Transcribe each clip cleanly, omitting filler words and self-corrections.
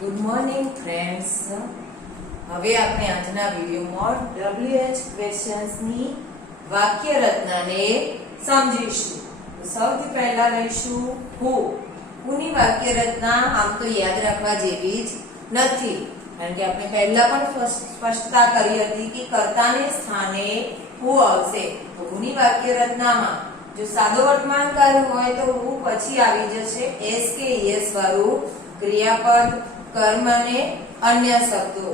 Good morning friends. હવે આપણે આજના વિડિયોમાં WH ક્વેશ્ચન્સની વાક્ય રચનાને સમજીશું. તો સૌથી પહેલા લઈશું હુ. હુની વાક્ય રચના આમ તો યાદ રાખવા જેવી જ નથી, કારણ કે આપણે પહેલા પણ સ્પષ્ટતા કરી હતી કે કર્તાને સ્થાને હુ આવશે. તો હુની વાક્ય રચનામાં જો સાદો વર્તમાનકાળ હોય તો હુ પછી આવી જશે એસ કે એસ વાળું ક્રિયાપદ, કર્મ અને અન્ય શબ્દો.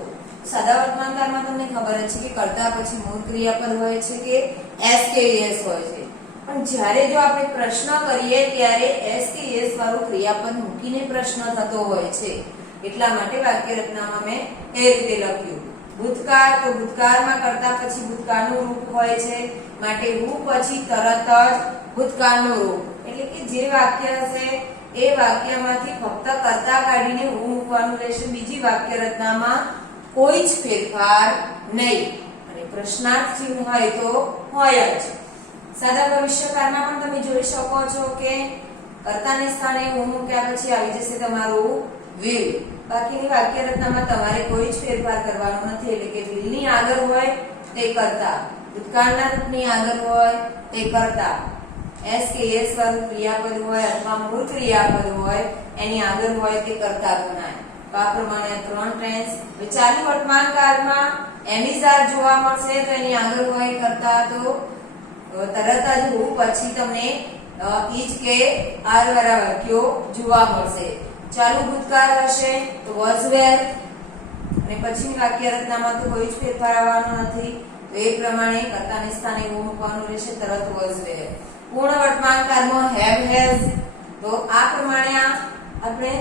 સાદા વર્તમાનકાળમાં તમને ખબર જ છે કે કર્તા પછી મૂળ ક્રિયાપદ હોય છે કે એસ કે એસ હોય છે, પણ જ્યારે જો આપણે પ્રશ્ન કરીએ ત્યારે એસ કે એસ વાળું ક્રિયાપદ મૂકીને પ્રશ્ન થતો હોય છે. એટલા માટે વાક્ય રચનામાં મેં એ રીતે લખ્યું. ભૂતકાળ, તો ભૂતકાળમાં કર્તા પછી ભૂતકાળનું રૂપ હોય છે, માટે હુ પછી તરત જ ભૂતકાળનું રૂપ. એટલે કે જે વાક્ય હશે એ વાક્યમાંથી ફક્ત કર્તા કાઢીને હુ મૂકવાનું રહેશે, બીજી વાક્ય રચનામાં કોઈ જ ફેરફાર નહીં. અને પ્રશ્નાર્થ ચિહ્ન હોય તો હોય જ. સાદા ભવિષ્યકાળમાં પણ તમે જોઈ શકો છો કે કર્તાને સ્થાને હુ મૂક્યા પછી આવી જશે તમારું will. બાકીની વાક્ય રચનામાં તમારે કોઈ જ ફેરફાર કરવાનો નથી, એટલે કે will ની આગળ હોય તે કર્તા, ભૂતકાળના રૂપની આગળ હોય તે કર્તા, એસ કે એસ વાળું ક્રિયાપદ હોય અથવા મૂળ ક્રિયાપદ હોય એની આગળ હોય તે કર્તા ગણાય. તો આ પ્રમાણે ત્રણ ટેન્સ. ચાલુ વર્તમાન કાળમાં એમિઝાર જોવા મળશે તો એની આગળ હોય કર્તા, તો તરત જ હુ પછી તમને ઈજ કે આર વાળા વાક્યો જોવા મળશે. ચાલુ ભૂતકાળ હશે તો વોઝ વેર, અને પછીની વાક્ય રચનામાં તો કોઈ જ ફેરફાર આવવાનો નથી, તો એ પ્રમાણે કર્તાને સ્થાને હુ મૂકવાનું રહેશે, તરત વોઝ વેર. પૂર્ણ વર્તમાન કાળમાં હેવ હેઝ, તો આ પ્રમાણે આપણે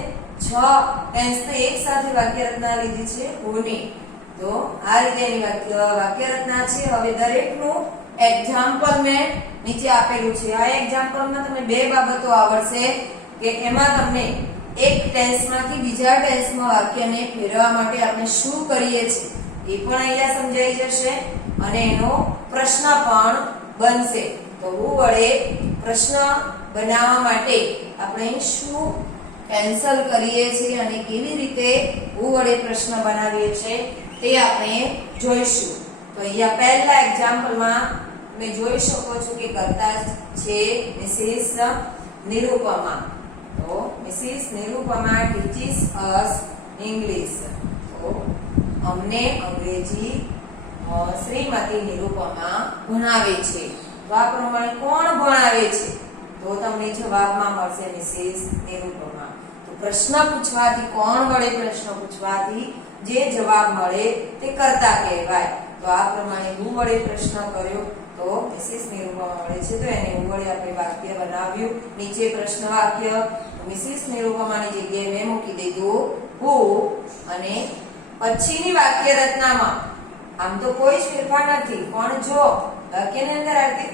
6 ટેન્સને એક સાથે વાક્ય રચના લીધી છે હુની. તો આ રીતે એની વાક્ય રચના છે. હવે દરેકનું એક્ઝામ્પલ મેં નીચે આપેલું છે. આ એક્ઝામ્પલમાં તમને બે બાબતો આવડશે કે એમાં તમને એક ટેન્સમાંથી બીજા ટેન્સમાં વાક્યને ફેરવવા માટે આપણે શું કરીએ છીએ એ પણ અહીંયા સમજાઈ જશે, અને એનો પ્રશ્ન પણ બનશે. તો હુ વડે પ્રશ્ન બનાવવા માટે આપણે શું કેન્સલ કરીએ છીએ અને કેવી રીતે હુ વડે પ્રશ્ન બનાવીએ છીએ તે આપણે જોઈશું. તો અહીંયા પહેલા એક્ઝામ્પલમાં તમે જોઈ શકો છો કે કર્તા છે મિસિસ નિરૂપમા. તો Mrs Nirupama teaches us English. તો અમને અંગ્રેજી શ્રીમતી નિરૂપમા ભણાવે છે. તો આ પ્રમાણે કોણ ભણાવે છે? તો તમને જવાબમાં મળશે મિસિસ નિરૂપમા. તો પ્રશ્ન પૂછવાથી, કોણ વડે પ્રશ્ન પૂછવાથી જે જવાબ મળે તે કર્તા કહેવાય. તો આ પ્રમાણે હુ વડે પ્રશ્ન કર્યો તો મિસિસ નિરૂપમા મળે છે, તો એને હુ વડે આપણે વાક્ય બનાવ્યું. નીચે પ્રશ્ન વાક્ય, મિસિસ નિરૂપમાની જગ્યાએ મેં મૂકી દીધું હુ, અને પછીની વાક્ય રચનામાં આમ તો કોઈ જ ફેરફાર નથી, પણ જો વાક્યની અંદર આ રીતે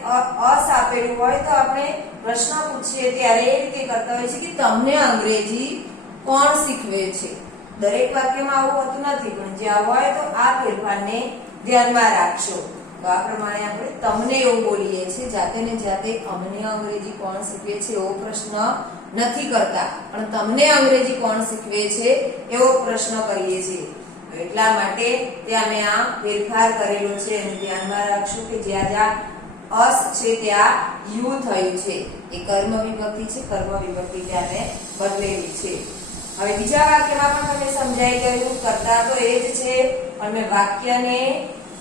અસ આપેલું હોય તો આપણે પ્રશ્ન પૂછીએ ત્યારે એ રીતે કરતા હોય છે કે તમને અંગ્રેજી કોણ શીખવે છે. દરેક વાક્યમાં આવું હોતું નથી, પણ જ્યાં હોય તો આ ફેરફારને ધ્યાનમાં રાખશો. તો આ પ્રમાણે આપણે તમને એવું બોલીએ છીએ, જાતે ને જાતે અમને અંગ્રેજી કોણ શીખવે છે એવો પ્રશ્ન નથી કરતા, પણ તમને અંગ્રેજી કોણ શીખવે છે એવો પ્રશ્ન કરીએ છીએ. એટલા માટે ત્યાં મેં આ ફેરફાર કરેલો છે, અને ધ્યાનમાં રાખશું કે જ્યાં જ્યાં અસ છે ત્યાં યુ થયું છે. એ કર્મ વિભક્તિ છે, કર્મ વિભક્તિ ત્યાં મેં બદલેલી છે. હવે બીજા વાક્યમાં પણ તમને સમજાઈ ગયું, કરતા તો એ જ છે, પણ મેં વાક્યને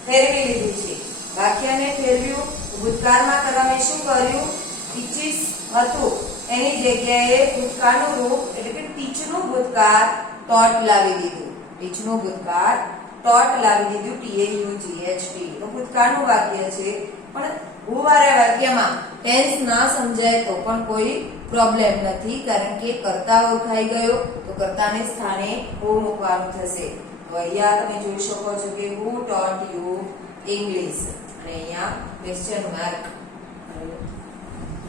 ફેરવી લીધું છે. વાક્યને ફેરવ્યું, ભૂતકાળમાં તમે શું કર્યું? ટીચીસ હતું એની જગ્યાએ ભૂતકાળનું રૂપ એટલે કે ટીચનું ભૂતકાળ ટોટ લાવી દીધું. ટીચનું ભૂતકાળ ટોટ લાવી દીધું, TAUGHT. તો ભૂતકાળનું વાક્ય છે, પણ હુ વાળા વાક્યમાં ટેન્સ ના સમજાય તો પણ કોઈ પ્રોબ્લેમ નથી, કારણ કે કર્તા ઓળખાઈ ગયો તો કર્તાને સ્થાને હુ મૂકવાનું થશે. તો અહીંયા તમે જોઈ શકો છો કે હુ ટોટ યુ ઇંગ્લિશ, અને અહીંયા ક્વેશ્ચન માર્ક.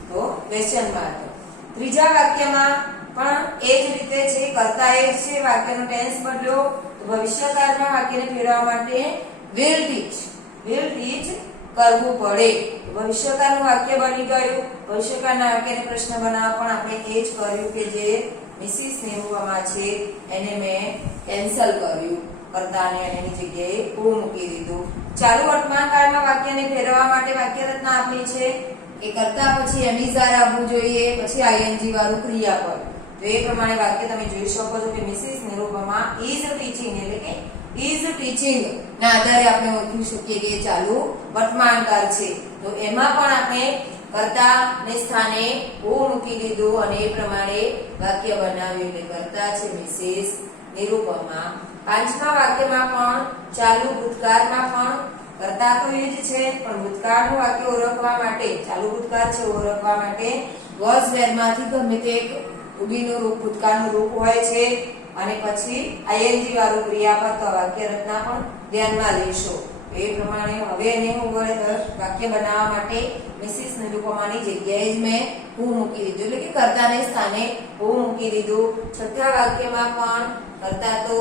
તો ક્વેશ્ચન માર્ક. ત્રીજા વાક્યમાં પણ એ જ રીતે છે, કર્તા એ જ છે, વાક્યનો ટેન્સ બદલ્યો. તો ભવિષ્યકાળના વાક્યને ફેરવવા માટે will teach કરવું પડે. ભવિષ્યકાળનું વાક્ય બની ગયું. ભવિષ્યકાળના વાક્યને પ્રશ્ન બનાવવા પણ આપણે એ જ કર્યું કે જે મિસિસ નિરૂપમા છે એને મેં કેન્સલ કર્યું, કર્તાને અને એની જગ્યાએ હું મૂકી દીધું. ચાલુ વર્તમાન કાળમાં વાક્યને ફેરવવા માટે વાક્ય રચના આપણી છે કે કર્તા પછી એમિઝાર આવવું જોઈએ, પછી આઈએનજી વાળું ક્રિયાપદ. તો એ પ્રમાણે વાક્ય તમે જોઈ શકો છો કે મિસિસ નિરૂપમા ઇઝ ટીચિંગ એટલે કે ઇઝ ટીચિંગ ના આધારે આપણે ઓળખી શકીએ કે ચાલુ વર્તમાન કાળ છે. તો એમાં પણ આપણે કર્તા ને સ્થાને હું મૂકી દીધું અને એ પ્રમાણે વાક્ય બનાવ્યું કે કર્તા છે મિસિસ નિરૂપમા. પાંચમા વાક્યમાં પણ ચાલુ ભૂતકાળમાં પણ કર્તા તો એ જ છે, પણ ભૂતકાળનું વાક્ય ઓળખવા માટે, ચાલુ ભૂતકાળ છે ઓળખવા માટે વોઝ વેર માંથી ગમે તે એક ઉભીનું રૂપ, ભૂતકાળનું રૂપ હોય છે અને પછી આઈએનજી વાળું ક્રિયાપદ. તો વાક્ય રચના પણ ધ્યાનમાં લેશો. એ પ્રમાણે હવે એને હું વાક્ય બનાવવા માટે મિસિસ નિરૂપમાની જગ્યાએ જ મેં હું મૂકી દીધું એટલે કે કર્તાને સ્થાને હું મૂકી દીધું. છઠ્ઠા વાક્યમાં પણ કર્તા તો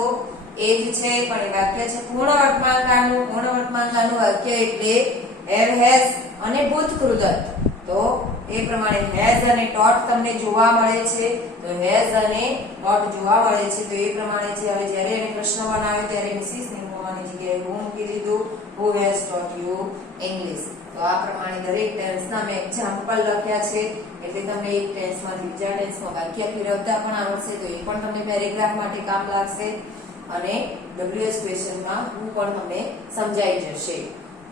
એ જ છે, પણ એ વાક્ય છે પૂર્ણ વર્તમાન કાળનું. પૂર્ણ વર્તમાન કાળનું વાક્ય એટલે હેવ, હેઝ અને ભૂતકૃત. તો એ પ્રમાણે હેઝ અને ટોટ તમને જોવા મળે છે, તો હેઝ અને ટોટ જોવા મળે છે. તો એ પ્રમાણે છે. હવે જ્યારે એને પ્રશ્ન બનાવ્યો ત્યારે મિસિસ નિરૂપમાની જગ્યાએ હું મૂકી દીધું who has taught you English. તો આ પ્રમાણે દરેક ટેન્સના મેં એક્ઝામ્પલ લખ્યા છે એટલે તમને એક ટેન્સમાંથી બીજા ટેન્સમાં વાક્ય ફેરવતા પણ આવડશે. તો એ પણ તમને પેરેગ્રાફ માટે કામ લાગશે અને WH ક્વેશ્ચનમાં હું પણ તમને સમજાઈ જશે.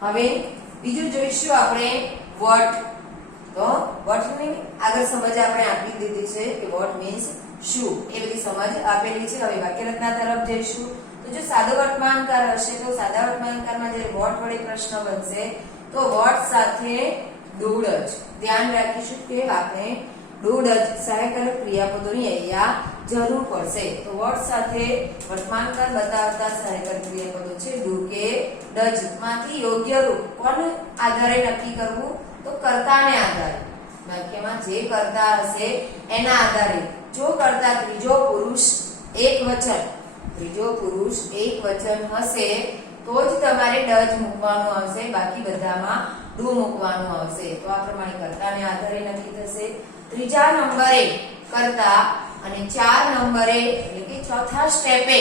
હવે બીજું જોઈશું આપણે વોટ. તો વોટ ની આગળ સમજ આપણે આપી દીધી છે કે વોટ મીન્સ શું, એ બધી સમજ આપેલી છે. હવે વાક્ય રચના તરફ જઈશું. તો જો સાદો વર્તમાન કાળ હશે તો સાદા વર્તમાન કાળમાં જ્યારે વોટ વડે પ્રશ્ન બનશે તો વોટ સાથે ડુડ જ ધ્યાન રાખીશું કે આપણે ડુડ જ સહાયકારક ક્રિયાપદોની અહીંયા જરૂર પડશે. તો વોટ સાથે વર્તમાન કાળ બતાવતા સહાયકારક ક્રિયાપદો છે ડુ કે ડઝ. માંથી યોગ્ય રૂપ કોણ આધારે નક્કી કરવું? તો કર્તાને આધારે. વાક્યમાં જે કર્તા હશે એના આધારે. જો કર્તા ત્રીજો પુરુષ એકવચન, ત્રીજો પુરુષ એકવચન હશે તો જ તમારે ડઝ મૂકવાનું આવશે, બાકી બધામાં ડુ મૂકવાનું આવશે. તો આ પ્રમાણે કર્તાને આધારે નક્કી થશે. ત્રીજા નંબરે કર્તા અને 4 નંબરે એટલે કે ચોથા સ્ટેપે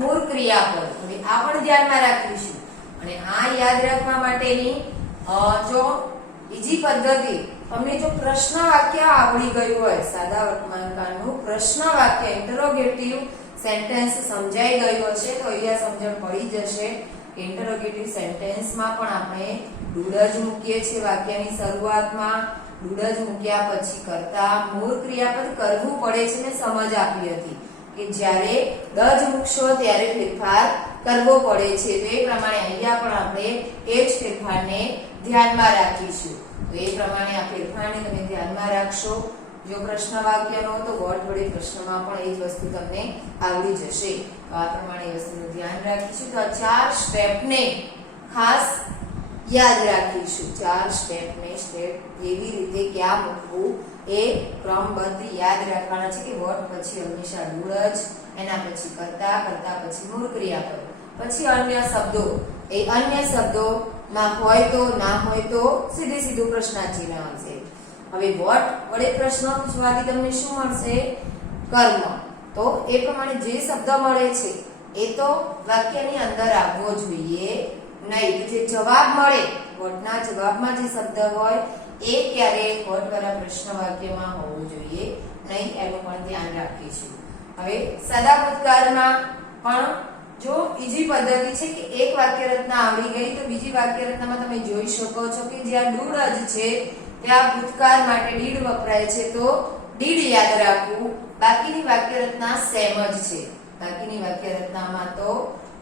મૂળ ક્રિયાપદ. હવે આ પણ ધ્યાનમાં રાખીશું અને આ યાદ રાખવા માટેની જો બીજી પદ્ધતિ, તમને જો પ્રશ્ન વાક્ય આવડી ગયું હોય, સાદા વર્તમાન કાળનું પ્રશ્ન વાક્ય ઇન્ટરોગેટિવ સેન્ટેન્સ સમજાઈ ગયું હશે તો અહીંયા સમજણ પડી જશે. ઇન્ટરોગેટિવ સેન્ટેન્સમાં પણ આપણે ડુડ જ મૂકીએ છીએ વાક્યની શરૂઆતમાં. ડુડ જ મૂક્યા પછી કર્તા મૂળ ક્રિયાપદ કરવું પડે છે. મેં સમજ આપી હતી કે જ્યારે ડઝ મૂકશો ત્યારે ફેરફાર કરવો પડે છે. તો એ પ્રમાણે અહીંયા પણ આપણે એ જ ફેરફારને ધ્યાનમાં રાખીશું. તો એ પ્રમાણે આ ફેરફારને તમે ધ્યાનમાં રાખશો. જો પ્રશ્ન વાક્યનો તો વોટ વડે પ્રશ્નમાં પણ એ જ વસ્તુ તમને આવડી જશે. તો આ પ્રમાણે વસ્તુનું ધ્યાન રાખીશું. તો આ 4 સ્ટેપને ખાસ યાદ રાખીશું. 4 સ્ટેપને સ્ટેપ એવી રીતે ક્યાં મૂકવું એ ક્રમબદ્ધ યાદ રાખવાના છે કે વોટ પછી હંમેશા ડુડ જ, એના પછી કર્તા, કર્તા પછી મૂળ ક્રિયાપદ, પછી અન્ય શબ્દો. એ અન્ય શબ્દોમાં હોય તો ના હોય તો સીધું પ્રશ્નાર્થ ચિહ્ન આવશે. હવે વોટ વડે પ્રશ્ન પૂછવાથી તમને શું મળશે? કર્મ. તો એ પ્રમાણે જે શબ્દ મળે છે એ તો વાક્યની અંદર આવવો જોઈએ નહીં. જે જવાબ મળે, વોટના જવાબમાં જે શબ્દ હોય એ ક્યારેય વોટ વાળા પ્રશ્ન વાક્યમાં હોવું જોઈએ નહીં, એનું પણ ધ્યાન રાખીશું. હવે સાદા ભૂતકાળમાં પણ જો બીજી પદ્ધતિ છે કે એક વાક્ય રચના આવડી ગઈ તો બીજી વાક્ય રચનામાં તમે જોઈ શકો છો કે જ્યાં ડુડ જ છે ત્યાં ભૂતકાળ માટે ડીડ વપરાય છે તો ડીડ યાદ રાખવું. બાકીની વાક્ય રચના સેમ જ છે. બાકીની વાક્ય રચનામાં તો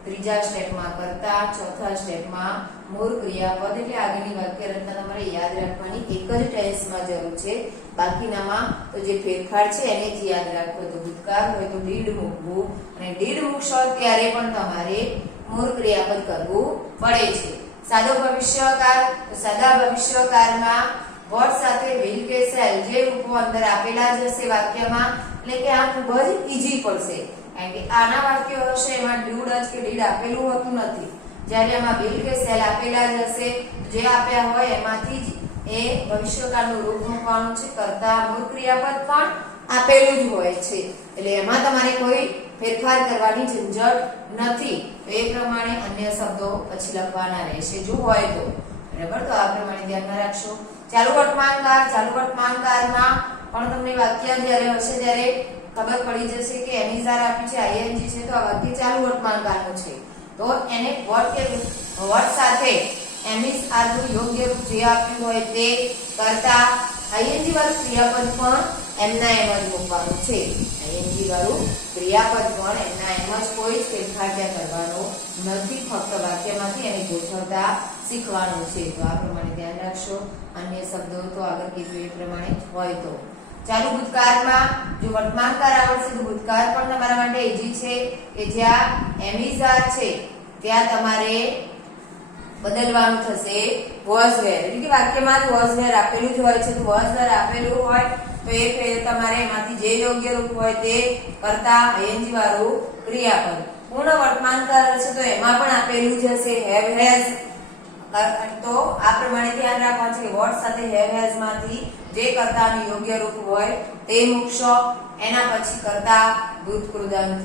ત્રીજા સ્ટેપમાં કર્તા, ચોથા સ્ટેપમાં મૂળ ક્રિયાપદ. એટલે આગળની વાક્ય રચના તમારે યાદ રાખવાની એક જ ટેન્સમાં જરૂર છે. બાકીનામાં તો જે ફેરફાર છે એને જ યાદ રાખવો. તો ભૂતકાળ હોય તો ડીડ મૂકવું અને ડીડ મૂકશો ત્યારે પણ તમારે મૂળ ક્રિયાપદ કરવું પડે છે. સાદો ભવિષ્યકાળ, તો સાદા ભવિષ્યકાળમાં વોટ સાથે વિલ કે શેલ જે રૂપો અંદર આપેલા જ હશે વાક્યમાં, એટલે કે આ ખૂબ જ ઈઝી પડશે. કારણ કે આના વાક્યો હશે એમાં ડુડ જ કે ડીડ આપેલું હોતું નથી. જ્યારે આમાં વિલ કે શેલ આપેલા જ હશે, જે આપ્યા હોય એમાંથી જ એ ભવિષ્યકાળનું રૂપ મૂકવાનું છે. કર્તા મૂળ ક્રિયાપદ પણ આપેલું જ હોય છે. એટલે એમાં તમારે કોઈ ફેરફાર કરવાની ઝંઝટ નથી. તો એ પ્રમાણે અન્ય શબ્દો પછી લખવાના રહેશે જો હોય તો. બરાબર, તો આ પ્રમાણે ધ્યાનમાં રાખશો. ચાલુ વર્તમાનકાળમાં પણ તમને વાક્ય જ્યારે હશે ત્યારે ખબર પડી જશે કે એમિઝાર આપ્યું છે, આઈએનજી છે, તો આ વાક્ય ચાલુ વર્તમાનકાળનું છે. તો એને વોટ સાથે એમિઝાર નું યોગ્ય રૂપ જે આપ્યું હોય તે કરતા આઈએનજી વાળું ક્રિયાપદ પણ એમના એમ જ મૂકવાનું છે. આઈએનજી વાળું ક્રિયાપદ પણ એમના એમ જ, કોઈ જ ફેરફાર ત્યાં કરવાનો નથી. ફક્ત વાક્યમાંથી એને ગોઠવતા શીખવાનું છે. તો આ પ્રમાણે ધ્યાન રાખશો. અન્ય શબ્દો તો આગળ કીધું એ પ્રમાણે હોય તો. ચાલુ ભૂતકાળમાં જો વર્તમાનકાળ આવડશે તો ભૂતકાળ પણ તમારા માટે ઈઝી છે કે જ્યાં એમિઝાર છે ત્યાં તમારે બદલવાનું થશે was were. એટલે કે વાક્યમાં was were આપેલું જ હોય છે. તો was were આપેલું હોય તો એ તમારે એમાંથી જે યોગ્ય રૂપ હોય તે કરતા ing વાળું ક્રિયાપદ. પૂર્ણ વર્તમાનકાળ હશે તો એમાં પણ આપેલું જ હશે have has. તો આ પ્રમાણે ધ્યાન રાખવાનું છે કે what સાથે have has માંથી જે કર્તાનું યોગ્ય રૂપ હોય તે મૂકશો. એના પછી કર્તા ભૂત કૃદંત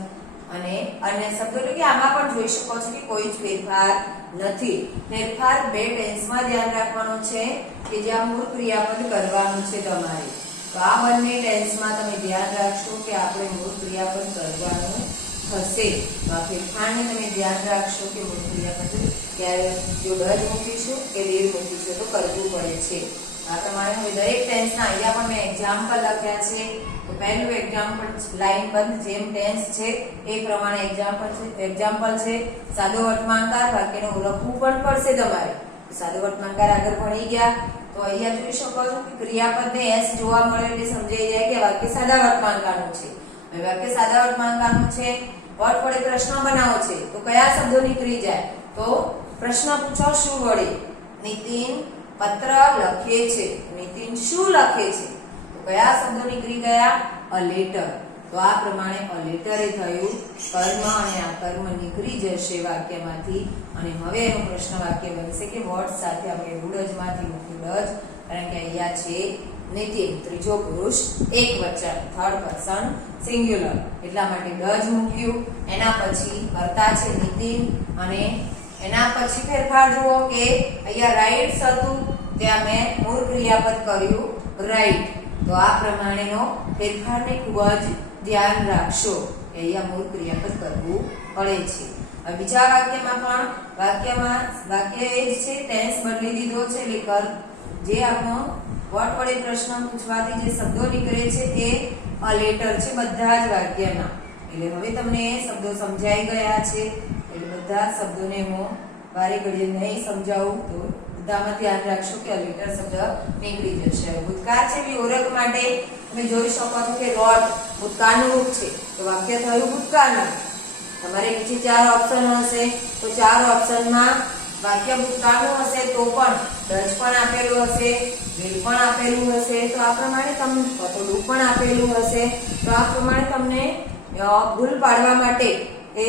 અને અન્ય શબ્દો. એટલે કે આમાં પણ જોઈ શકો છો કે કોઈ જ ફેરફાર નથી. ફેરફાર બે ટેન્સમાં ધ્યાન રાખવાનું છે કે જ્યાં મૂળ ક્રિયાપદ કરવાનું છે તમારે. તો આ બંને ટેન્સમાં તમે ધ્યાન રાખશો કે આપણે મૂળ ક્રિયાપદ કરવાનું થશે. તો આ ફેરફારને તમે ધ્યાન રાખશો કે મૂળ ક્રિયાપદ ક્યારે જો ડજ મૂકીશું કે ડીડ મૂકીશું તો કરવું પડે છે. આ પ્રમાણે હવે દરેક ટેન્સના અહીંયા પણ મેં એક્ઝામ્પલ લખ્યા છે. તો પહેલું એક્ઝામ્પલ લાઈન બંધ જેમ ટેન્સ છે એ પ્રમાણે એક્ઝામ્પલ છે. સાદો વર્તમાનકાળ વાક્યને ઓળખવું પણ પડશે તમારે. સાદો વર્તમાનકાળ આગળ ભણી ગયા તો અહીંયા જોઈ શકો છો કે ક્રિયાપદને એસ જોવા મળે એટલે સમજાઈ જાય કે વાક્ય સાદા વર્તમાનકાળનું છે. હવે વાક્ય સાદા વર્તમાનકાળનું છે. વટ વડે પ્રશ્ન બનાવો છે તો કયા શબ્દો નીકળી જાય? તો પ્રશ્ન પૂછો શું વડે? નીતિન પત્ર લખે છે. નીતિન શું લખે છે? તો કયા શબ્દો નીકળી ગયા? A letter. તો આ પ્રમાણે અ લેટર એ થયું કર્મ અને આ કર્મ નીકળી જશે વાક્યમાંથી. અને હવે એનું પ્રશ્ન વાક્ય બનશે કે વોટ સાથે આપણે રૂડજમાંથી મૂક્યું ડજ, કારણ કે અહીંયા છે નીતિન ત્રીજો પુરુષ એકવચન થર્ડ પર્સન સિંગ્યુલર એટલા માટે ડજ મૂક્યું. એના પછી કર્તા છે નીતિન અને એના પછી ફેરફાર જુઓ કે અહીંયા રાઇટ્સ હતું ત્યાં મેં મૂળ ક્રિયાપદ કર્યું રાઇટ. તો આ પ્રમાણેનો ફેરફારને ખૂબ જ ધ્યાન રાખશો કે અહીંયા મૂળ ક્રિયાપદ કરવું પડે છે. હવે બીજા વાક્યમાં પણ વાક્ય એ જ છે, ટેન્સ બદલી દીધો છે. એટલે જે આપણો વટ વડે પ્રશ્ન પૂછવાથી જે શબ્દો નીકળે છે એ અ લેટર છે બધા જ વાક્યમાં. એટલે હવે તમને શબ્દો સમજાઈ ગયા છે. એટલે બધા શબ્દોને હું વારે ઘડીએ નહીં સમજાવું તો બધામાં ધ્યાન રાખશો કે અ લેટર શબ્દ નીકળી જશે. ભૂતકાળ છે એવી ઓળખ માટે તમે જોઈ શકો છો કે રોટ ભૂતકાળનું રૂપ છે તો વાક્ય થયું ભૂતકાળનું. તમારે નીચે 4 ઓપ્શન હશે તો 4 ઓપ્શનમાં વાક્ય ભૂતકાળનું હશે તો પણ ડચ પણ આપેલું હશે, વિલ પણ આપેલું હશે. તો આ પ્રમાણે તમને તો ડુ પણ આપેલું હશે. તો આ પ્રમાણે તમને ભૂલ પાડવા માટે એ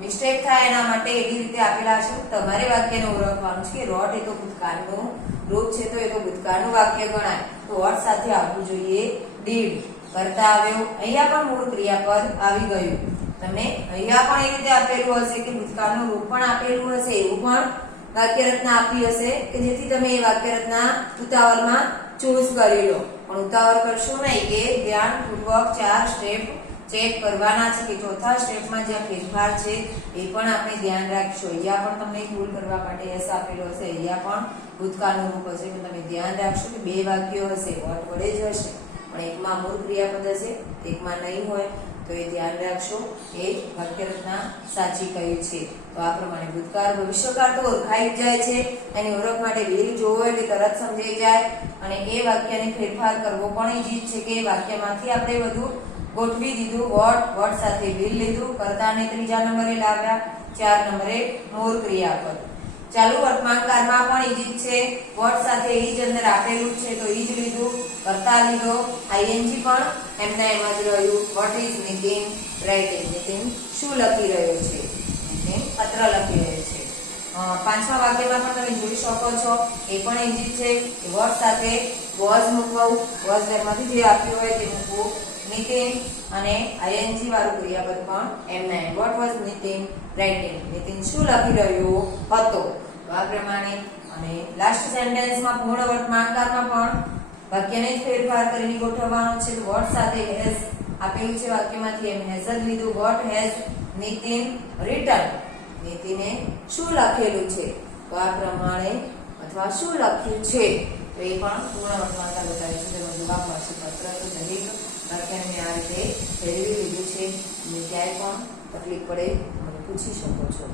મિસ્ટેક થાય એના માટે એવી રીતે આપેલા છે. તમારે વાક્યને ઓળખવાનું છે કે રોટ એ તો ભૂતકાળનું રૂપ છે તો એ તો ભૂતકાળનું વાક્ય ગણાય. તો વોટ સાથે આવવું જોઈએ ડીડ. કરતા આવ્યો, અહીંયા પણ મૂળ ક્રિયાપદ આવી ગયું. તમને અહીંયા પણ એ રીતે આપેલું હશે કે ભૂતકાળનું રૂપ પણ આપેલું હશે. એવું પણ વાક્યરચના આપી હશે કે જેથી તમે એ વાક્યરચના ઉતાવળમાં ચૂઝ કરી લો. પણ ઉતાવળ કરશો નહીં કે ધ્યાનપૂર્વક 4 સ્ટેપ ચેક કરવાના છે કે ચોથા સ્ટેપમાં જ્યાં ફેરફાર છે એ પણ આપણે ધ્યાન રાખીશું. અહીંયા પણ તમને ભૂલ કરવા માટે એસ આપેલો હશે, અહીંયા પણ ભૂતકાળનું રૂપ હશે. પણ તમે ધ્યાન રાખશો કે 2 વાક્યો હશે વોટ વડે જ હશે પણ એકમાં મૂળ ક્રિયાપદ હશે એકમાં નહીં હોય. તો એ ધ્યાન રાખશો એ વાક્યરચના સાચી કહી છે. તો આ પ્રમાણે ભૂતકાળ ભવિષ્યકાળ તો ઓળખાઈ જ જાય છે. એની ઓળખ માટે વિલ જોવો એટલે તરત સમજાઈ જાય. અને એ વાક્યને ફેરફાર કરવો પણ ઈજી છે કે વાક્યમાંથી આપણે બધું ગોઠવી દીધું. વોટ સાથે વિલ લીધું, કર્તાને ત્રીજા નંબરે લાવ્યા, 4 નંબરે મૂળ ક્રિયાપદ. ચાલુ વર્તમાનકાળમાં પણ ઈજી છે. વોટ સાથે ઈ જ અંદર આપેલું છે તો ઈ જ લીધું, કર્તા લીધો. આઈએનજી પણ એમના એમ જ રહ્યું. What is Nitin writing? Nitin શું લખી રહ્યો છે? નીતિન પત્ર લખી રહ્યો છે. પાંચમા વાક્યમાં પણ તમે જોઈ શકો છો એ પણ ઈજી છે. વોટ સાથે વોઝ મૂકવું, વોઝ માંથી જે આપ્યું હોય તે મૂકવું. નીતિન અને ing વાળું ક્રિયાપદ પણ M9 what was Nitin writing Nitin શું લખી રહ્યો હતો તો આ પ્રમાણે અને લાસ્ટ સેન્ટેન્સમાં પૂર્ણ વર્તમાનકાળમાં પણ વાક્યને જ ફેરફાર કરીને ગોઠવવાનો છે તો what સાથે has આપેલું છે વાક્યમાંથી એમ has જ લીધું what has નીતિન written નીતિને શું લખેલું છે તો આ પ્રમાણે અથવા શું લખ્યું છે તો એ પણ પૂર્ણ વર્તમાનકાળ બતાવે છે તેનો જવાબ મળશે પત્ર તો દરેક વાક્યને મેં આ રીતે ફેરવી લીધું છે અને ક્યાંય પણ તકલીફ પડે મને પૂછી શકો છો.